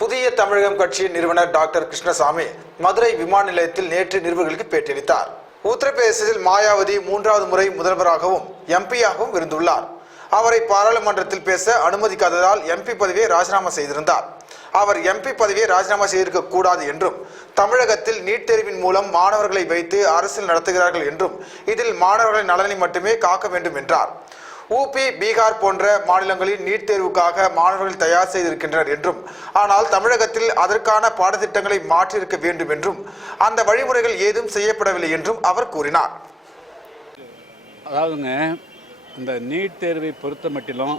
புதிய தமிழகம் கட்சியின் நிறுவனர் டாக்டர் கிருஷ்ணசாமி மதுரை விமான நிலையத்தில் நேற்று நிருபர்களுக்கு பேட்டியளித்தார் உத்தரப்பிரதேசத்தில் மாயாவதி மூன்றாவது முறை முதல்வராகவும் எம்பியாகவும் இருந்துள்ளார் அவரை பாராளுமன்றத்தில் பேச அனுமதிக்காததால் எம்பி பதவியை ராஜினாமா செய்திருந்தார். அவர் எம்பி பதவியை ராஜினாமா செய்திருக்க கூடாது என்றும் தமிழகத்தில் நீட் தேர்வின் மூலம் மாணவர்களை வைத்து அரசியல் நடத்துகிறார்கள் என்றும் இதில் மாணவர்களின் நலனை மட்டுமே காக்க வேண்டும் என்றார். ஊபி பீகார் போன்ற மாநிலங்களில் நீட் தேர்வுக்காக மாணவர்கள் தயார் செய்திருக்கின்றனர் என்றும் ஆனால் தமிழகத்தில் அதற்கான பாடத்திட்டங்களை மாற்றியிருக்க வேண்டும் என்றும் அந்த வழிமுறைகள் ஏதும் செய்யப்படவில்லை என்றும் அவர் கூறினார். அதாவதுங்க இந்த நீட் தேர்வை பொறுத்த மட்டிலும்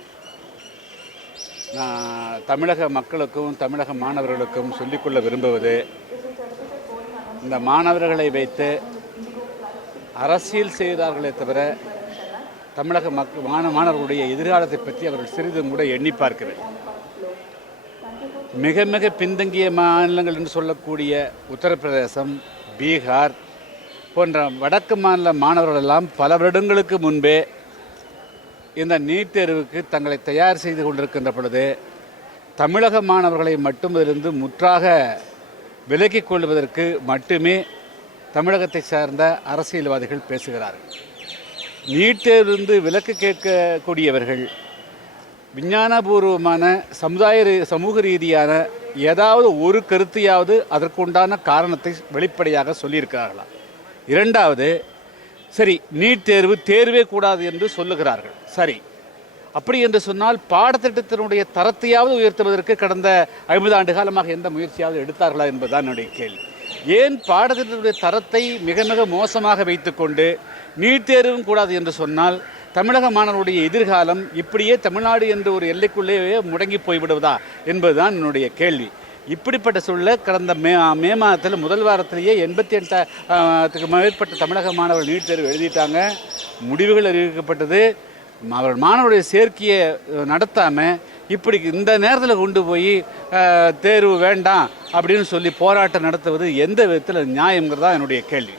தமிழக மக்களுக்கும் தமிழக மாணவர்களுக்கும் சொல்லிக்கொள்ள விரும்புவது இந்த மாணவர்களை வைத்து அரசியல் செய்தார்களே தவிர தமிழக மக்கள் மாண மாணவர்களுடைய எதிர்காலத்தை பற்றி அவர்கள் சிறிதும் கூட எண்ணி பார்க்கிறது மிக மிக பின்தங்கிய மாநிலங்கள் என்று சொல்லக்கூடிய உத்தரப்பிரதேசம் பீகார் போன்ற வடக்கு மாநில மாணவர்கள் எல்லாம் பல வருடங்களுக்கு முன்பே இந்த நீட் தேர்வுக்கு தங்களை தயார் செய்து கொண்டிருக்கின்ற பொழுது தமிழக மாணவர்களை மட்டுமிருந்து முற்றாக விலக்கிக் கொள்வதற்கு மட்டுமே தமிழகத்தை சார்ந்த அரசியல்வாதிகள் பேசுகிறார்கள். நீட் தேர்விலிருந்து விலக்கு கேட்கக்கூடியவர்கள் விஞ்ஞானபூர்வமான சமுதாய ரீ- சமூக ரீதியான ஏதாவது ஒரு கருத்தையாவது அதற்குண்டான காரணத்தை வெளிப்படையாக சொல்லியிருக்கிறார்களா? இரண்டாவது சரி நீட் தேர்வு தேர்வே கூடாது என்று சொல்லுகிறார்கள். சரி அப்படி என்று சொன்னால் பாடத்திட்டத்தினுடைய தரத்தையாவது உயர்த்துவதற்கு கடந்த ஐம்பது ஆண்டு காலமாக எந்த முயற்சியாவது எடுத்தார்களா என்பதுதான் என்னுடைய கேள்வி. ஏன் பாடத்திட்டத்தினுடைய தரத்தை மிக மிக மோசமாக வைத்துக்கொண்டு நீட் தேர்வும் கூடாது என்று சொன்னால் தமிழக மாணவருடைய எதிர்காலம் இப்படியே தமிழ்நாடு என்ற ஒரு எல்லைக்குள்ளேயே முடங்கி போய்விடுவதா என்பதுதான் என்னுடைய கேள்வி. இப்படிப்பட்ட சூழலை கடந்த மே மே மாதத்தில் முதல் வாரத்திலேயே எண்பத்தி எட்டாத்துக்கு மேற்பட்ட தமிழக மாணவர் நீட் தேர்வு எழுதிட்டாங்க. முடிவுகள் அறிவிக்கப்பட்டது. அவர் மாணவருடைய சேர்க்கையை நடத்தாமல் இப்படி இந்த நேரத்தில் கொண்டு போய் தேர்வு வேண்டாம் அப்படின்னு சொல்லி போராட்டம் நடத்துவது எந்த விதத்தில் நியாயங்கிறதா என்னுடைய கேள்வி.